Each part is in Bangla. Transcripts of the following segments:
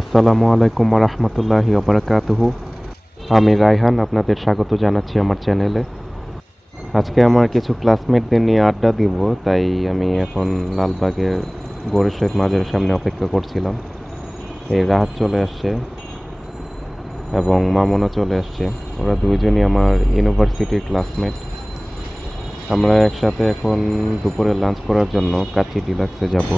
আসসালামু আলাইকুম ওয়া রাহমাতুল্লাহি ওয়া বারাকাতুহু। আমি রায়হান, আপনাদের স্বাগত জানাচ্ছি আমার চ্যানেলে। আজকে আমার কিছু ক্লাসমেটদের নিয়ে আড্ডা দিব, তাই আমি এখন লালবাগের গৌরী শহীদ মাজারের সামনে অপেক্ষা করছিলাম। এই রাহাত চলে আসছে এবং মামুনও চলে আসছে। ওরা দুইজনই আমার ইউনিভার্সিটির ক্লাসমেট। আমরা একসাথে এখন দুপুরে লাঞ্চ করার জন্য কাচ্চি ডিলাক্সে যাব।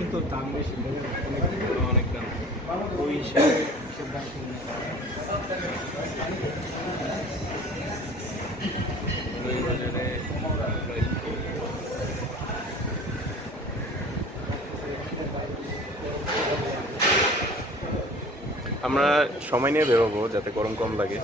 কিন্তু দাম বেশি, অনেক দাম ওই হিসাবে দাম আমরা সময় নিয়ে বেরোবো যাতে গরম কম লাগে।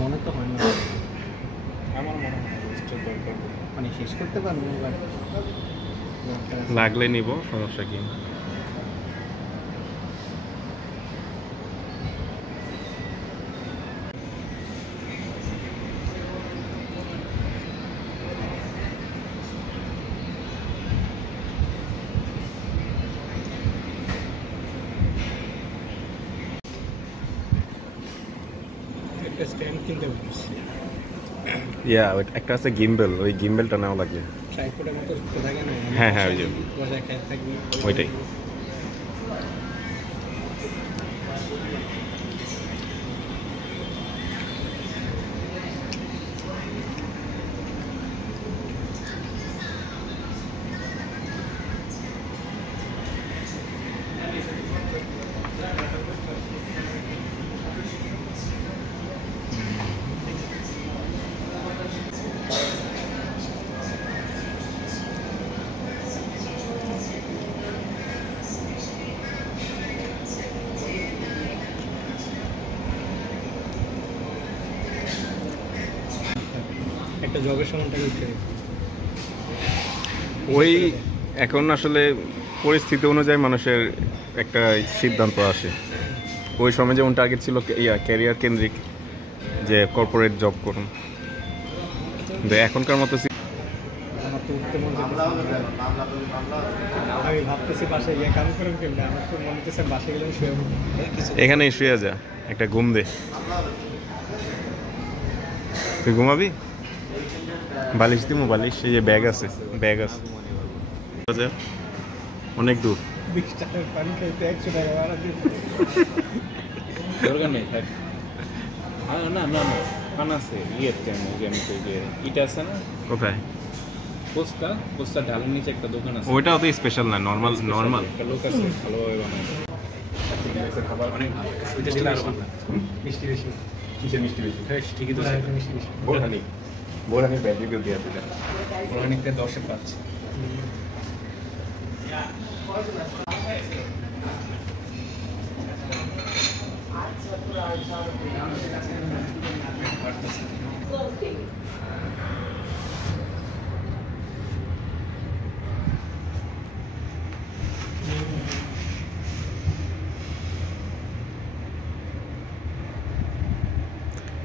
মনে তো হয় না, আমার মনে হয় দরকার মানে শেষ করতে পারবো লাগলে নিব, সমস্যা কি। একটা স্ট্যান্ড কিনতে বলছি। একটা আছে গিম্বেল, ওই গিম্বেলটা নেওয়া লাগবে। ট্রাইপডের মতো থাকে না? হ্যাঁ হ্যাঁ, ওই যে বসায় খেয়ে থাকবি ওইটাই। একটা জবের সময়টাকে উঠে ওই এখন আসলে পরিস্থিতি অনুযায়ী মানুষের একটা সিদ্ধান্ত আসে। ওই সময় যেমন টার্গেট ছিল ক্যারিয়ার কেন্দ্রিক, যে কর্পোরেট জব করুন, কিন্তু এখনকার মতো আমার তো উঠতে মন চাইতেছে। আমি ভাবতেছি বাসায় গিয়ে কাম করবো কেমনি, আমার তো মনে হচ্ছে বাসায় গেলে শুয়ে এখানেই শুয়ে যা, একটা ঘুম দে। তুই ঘুমাবি? বালিশ দিমু, বালিশ এই যে ব্যাগ আছে, ব্যাগ আছে অনেক দূর। 20 টাকার পানি খাইতে 100 টাকা ভাড়া দিই। দরকার নেই থাক। না না না, পান আছে ইয়ের কেমন যে আমি যে ইটা আছে না, কোথায়? পোস্তা পোস্তা ঢালের নিচে একটা দোকান আছে। ওইটাও তো স্পেশাল না, নর্মাল নর্মাল। একটা লোক আছে ভালোভাবে বানায় খাবার, অনেক ভালো। ওইটা দিলে আরো ভালো। মিষ্টি বেশি। কিসের মিষ্টি বেশি? হ্যাঁ ঠিকই তো। মিষ্টি বেশি। বোরহানির ব্যাগ রিভিউ দিয়ে দিলেন। বোরহানিতে 10-এ 5।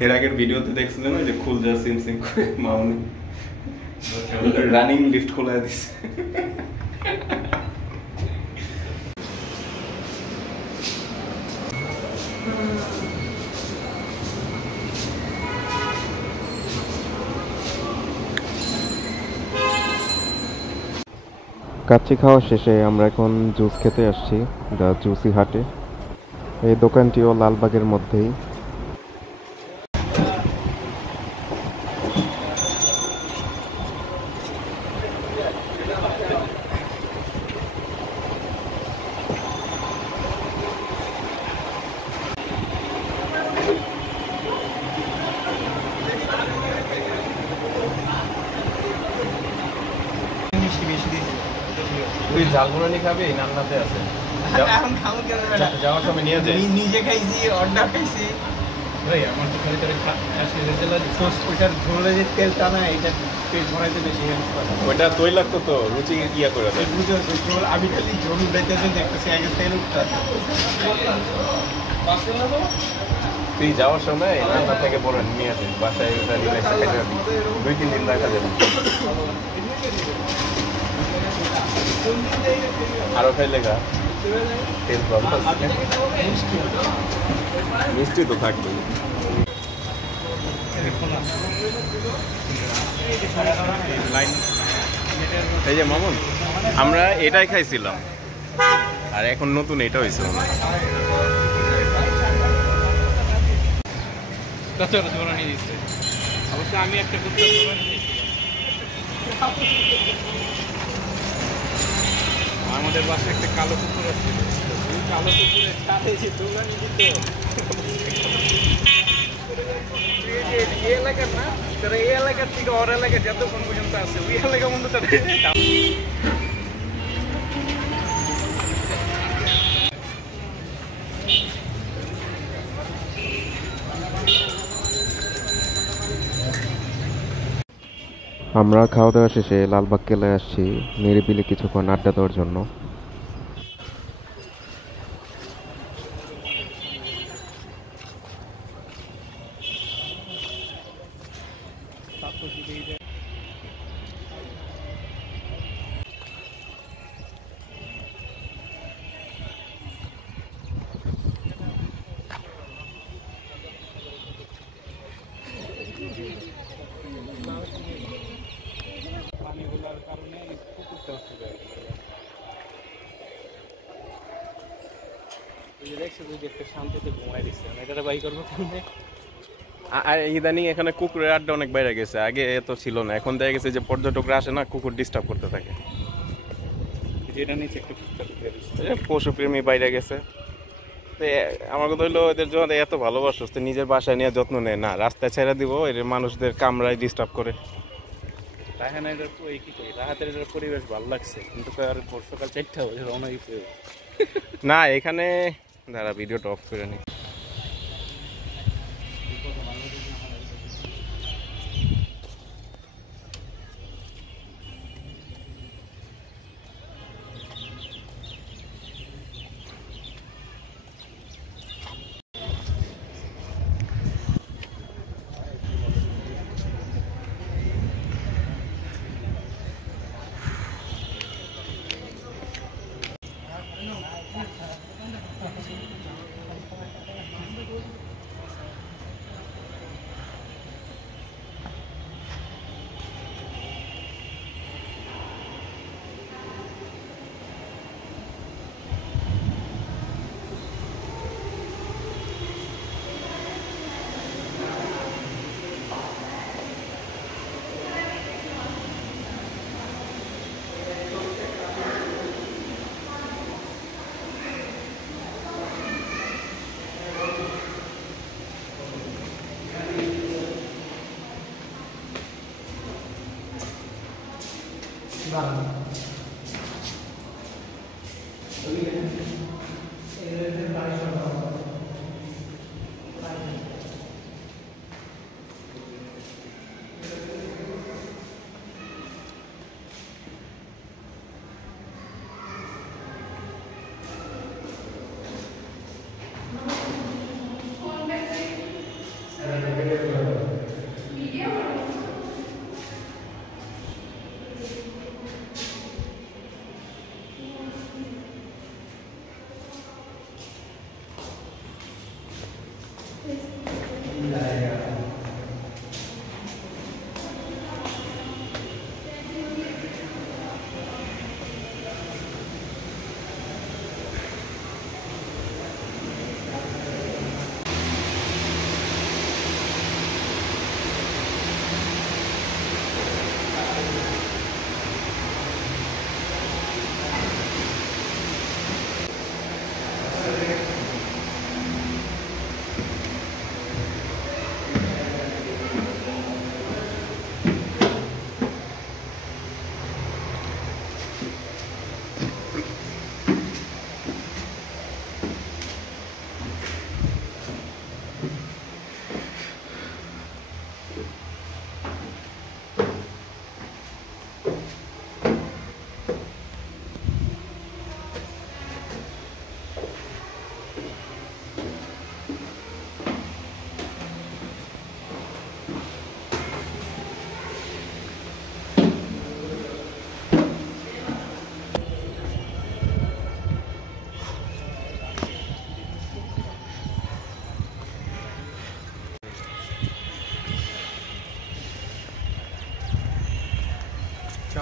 এর আগের ভিডিওতে দেখছিলেন ওই যে খুলজা সিম সিম করে মাউনি রানিং লিফট খোলা দিছে। কাচ্চি খাওয়া শেষে আমরা এখন জুস খেতে আসছি দ্য জুসি হাটে। এই দোকানটিও লালবাগের মধ্যেই। ঝালমুড়ি খাবি নান্নাতে আছে এখন খাবো কেন বেটা? যাওয়ার সময় নিয়ে যাই নিজে খাইছি, অর্ডার খাইছি। ভাই আমার তো খালি তোরে আসলে জেলা সোস ওইটার ঝোলে যে তেলটা না, এটা পেট ভরাইতে বেশি হেল্প করে। ওইটা তৈলাক্ত তো রুচি ইয়া করে দেয় বুঝতে পারছি, ঝোল আমি খালি ঝোল উঠাইতেছে দেখতেছি আগে তেল উঠতে তুই যাওয়ার সময় রান্না থেকে বড় নিয়ে আসিস বাসায় এটা রিল্যাক্স খেতে যাবি 2-3 দিন রাখা যাবে আরো খাইলে গা তেল কম মিষ্টি তো থাকবে এই যে মামুন আমরা এটাই খাইছিলাম আর এখন নতুন এটা হয়েছে কত জোড়া নিয়ে দিচ্ছে অবশ্য আমি একটা কুত্তা জোড়া নিয়ে দিচ্ছি আমাদের বাসায় একটা কালো কুকুর আছে ওই কালো কুকুরের সাথে যে জোড়া নিয়ে দিত এই এলাকার না তারা এই এলাকার থেকে ওর এলাকার যতক্ষণ পর্যন্ত আছে ওই এলাকা মধ্যে তারা আমরা খাওয়া দাওয়া শেষে লালবাগ কেলায় আসছি নিরিবিলি কিছুক্ষণ আড্ডা দেওয়ার জন্য। পানিগুলোর কারণে কুকুরটা হচ্ছে দেখছো যদি একটা শান্তিতে ঘুমাই দিচ্ছে আমি এটা বাই করবো কেমনে আর ইদানিং এখানে কুকুরের আড্ডা অনেক বাইরে গেছে আগে এত ছিল না এখন দেখা গেছে যে পর্যটকরা আসে না কুকুর ডিস্টার্ব করতে থাকে যেটা নিচে একটা কুকুর পশুপ্রেমী বাইরে গেছে তো আমার কথা হইলো এদের জন্য এত ভালোবাসো তো নিজের বাসায় নিয়ে যত্ন নেয় না রাস্তায় ছেড়ে দিব এর মানুষদের কামড়ায় ডিস্টার্ব করে রাহানের কি করি রাহাতের পরিবেশ ভালো লাগছে কিন্তু আর ভোর সকাল 4টা বাজে রওনা দিতে না এখানে দাঁড়া ভিডিওটা অফ করে নি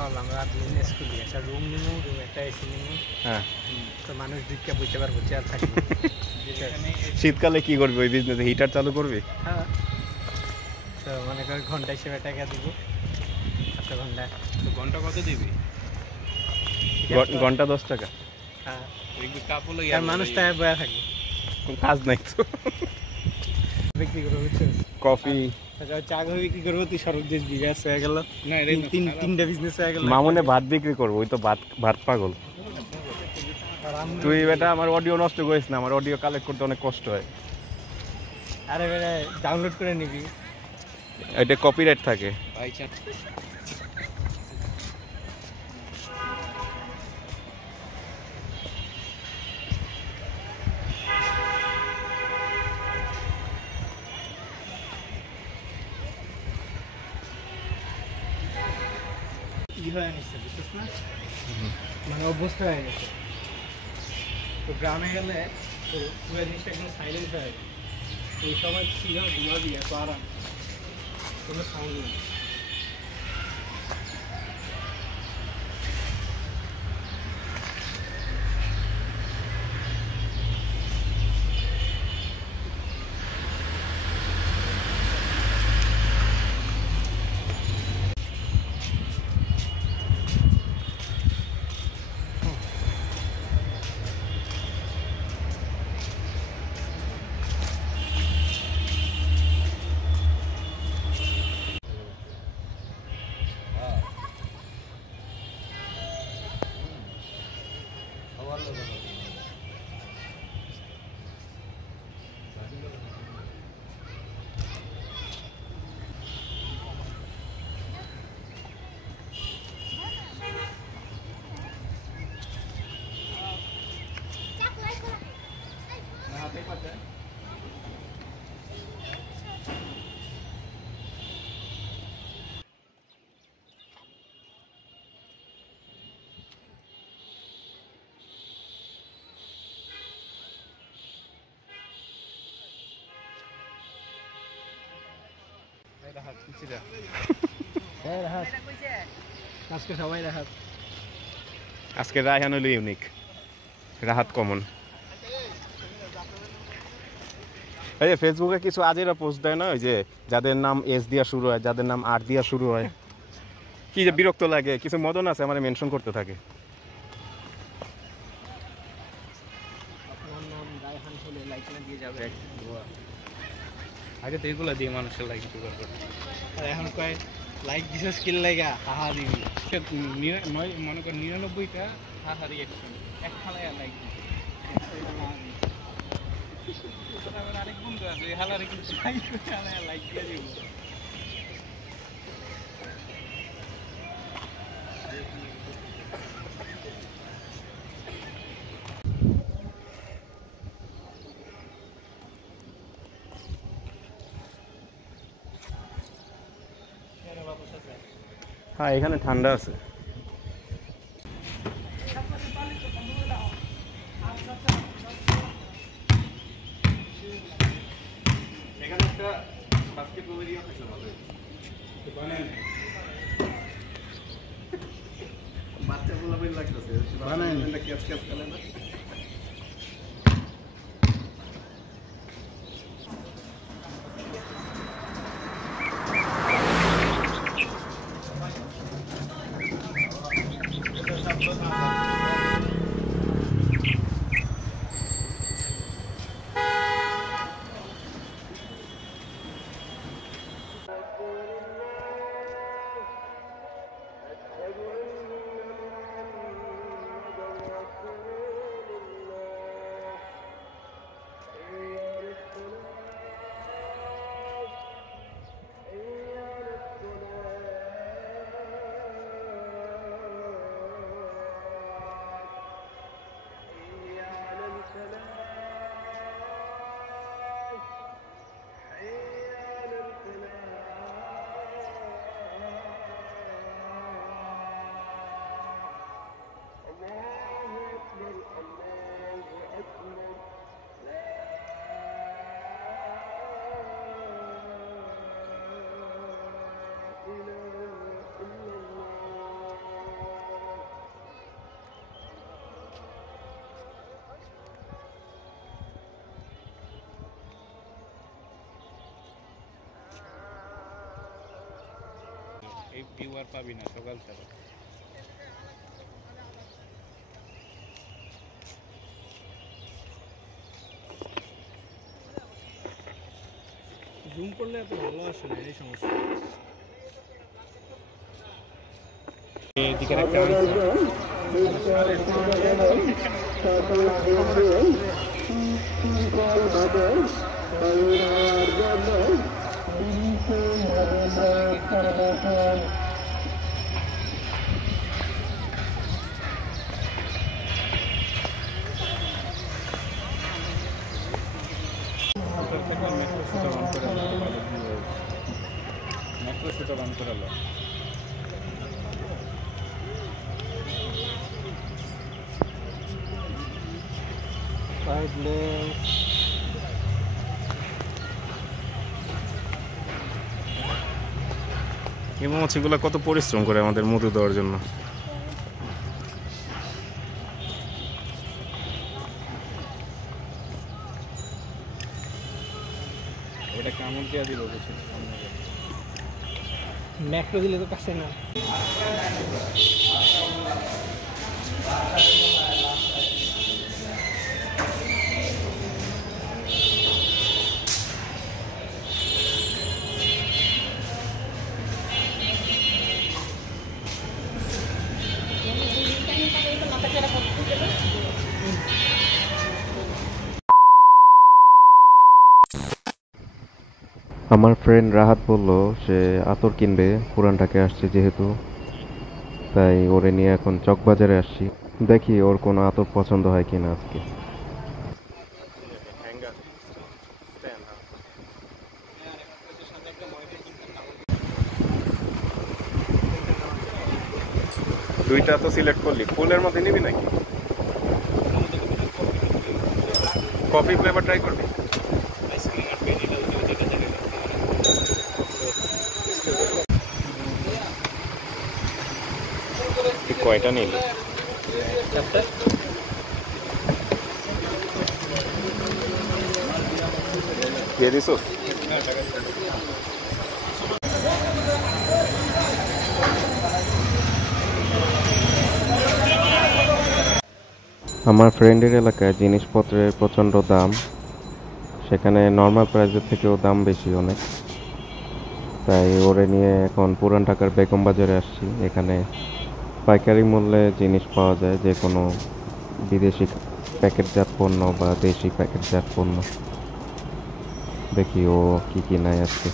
বললাম আমরা বিজনেস করি, একটা রুম নিবো, একটা এসি নিবো, হ্যাঁ, তো মানুষ দিককে বুঝতে পারবো চেয়ার থাকবে। শীতকালে কি করবি ওই বিজনেসে? হিটার চালু করবি? হ্যাঁ, তো মনে কর ঘন্টা হিসেবে টাকা দিব, একটা ঘন্টা। তো ঘন্টা কত দিবি? ঘন্টা 10 টাকা। হ্যাঁ, কাপড় আর মানুষ তাই বয়া থাকবে, কোনো কাজ নাই তো। বিক্রি করবো, বুঝছিস? কফি। আচ্ছা, চা কফি বিক্রি করবো, তুই সরব দিস, বিজনেস হয়ে গেল, না তিনটা বিজনেস হয়ে গেল। মামুনে ভাত বিক্রি করবো, ওই তো ভাত পাগল। আর তুই বেটা আমার অডিও নষ্ট করিস না, আমার অডিও কালেক্ট করতে অনেক কষ্ট হয়। আরে বেটা ডাউনলোড করে নিবি। এটা কপিরাইট থাকে। বাই চান্স ই হয়ে নিচ্ছে, বুঝছিস না? মানে অভ্যস্ত হয়ে গেছে। তো গ্রামে গেলে তো পুরো জিনিসটা একদম সাইলেন্ট হয়ে যায়, ওই সময় ছিল ঘুমাবি এত আরাম, কোনো সাউন্ড নেই। আজকে সবাই রাহাত। আজকে রায়হান হলো ইউনিক, রাহাত কমন। এই যে ফেসবুকে কিছু আজেরা পোস্ট দেয় না, ওই যে যাদের নাম এস দিয়া শুরু হয়, যাদের নাম আর দিয়া শুরু হয়, কি যে বিরক্ত লাগে। কিছু মদন আছে আমার মেনশন করতে থাকে। আপনার নাম রায়হান হলে লাইক না দিয়ে যাবে। আগে তো এগুলো দিয়ে মানুষের লাইক জোগাড় করে। আর এখন কয় লাইক দিছে স্কিল লাগা, হাহা দিবি। মনে কর 99টা হাহা রিয়াকশন, এক খালায় লাইক আমার আরেক বন্ধু আছে, হালারে কিন্তু লাইক দিয়ে দিব। হ্যাঁ, এখানে ঠান্ডা আছে। এখানে একটা বাস্কেটবল এরিয়া থাকলে ভালো হতো। বাচ্চাগুলো বের লাগতেছে, ক্যাচ ক্যাচ খেলে না। এই ভিউ আর পাবি না সকাল ছাড়া। জুম করলে এত ভালো আসে না, এই সমস্যা। এদিকে একটা আনছে। মেট্রো শুটা অন করে লো। এই মৌমাছিগুলো কত পরিশ্রম করে আমাদের মধু দেওয়ার জন্য। ওটা কামড় দিয়ে দিল কিছু ম্যাক্রো দিলে তো কাছে না। আমার ফ্রেন্ড রাহাত বলল সে আতর কিনবে, পুরান ঢাকায় আসছে যেহেতু, তাই ওরে নিয়ে এখন চকবাজারে আসছি। দেখি ওর কোনো আতর পছন্দ হয় কিনা আজকে। দুইটা তো সিলেক্ট করলি, ফুলের মধ্যে নিবি নাকি? কফি ফ্লেভার ট্রাই করবি? কয়টা নিলি? দিয়ে দিস? আমার ফ্রেন্ডের এলাকায় জিনিসপত্রের প্রচণ্ড দাম, সেখানে নর্মাল প্রাইসের থেকেও দাম বেশি অনেক, তাই ওরে নিয়ে এখন পুরান ঢাকার বেগম বাজারে আসছি। এখানে পাইকারি মূল্যে জিনিস পাওয়া যায়, যে কোনো বিদেশি প্যাকেটজাত পণ্য বা দেশি প্যাকেটজাত পণ্য। দেখি ও কি কি নাই আজকে।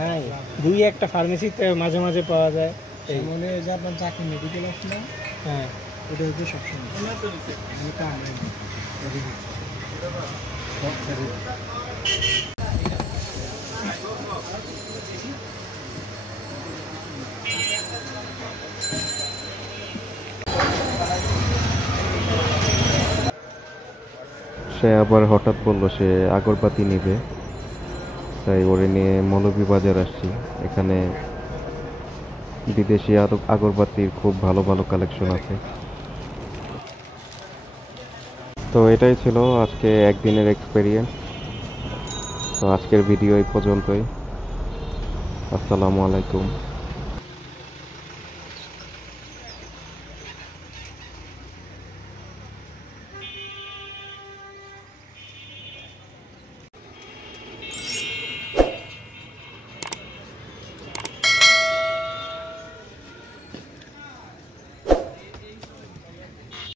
নাই, দুই একটা ফার্মেসিতে মাঝে মাঝে পাওয়া যায়। এই মনে হয় যে আপনার চাকরি মেডিকেল আছে না? হ্যাঁ, ওটা হচ্ছে সবসময় সে আবার হঠাৎ বলল সে আগরবাতি নিবে, তাই ওরে নিয়ে মৌলভীবাজার আসছি। এখানে বিদেশি আগরবাতির খুব ভালো ভালো কালেকশন আছে। তো এটাই ছিল আজকে একদিনের এক্সপেরিয়েন্স। তো আজকের ভিডিও এই পর্যন্তই। আসসালামু আলাইকুম।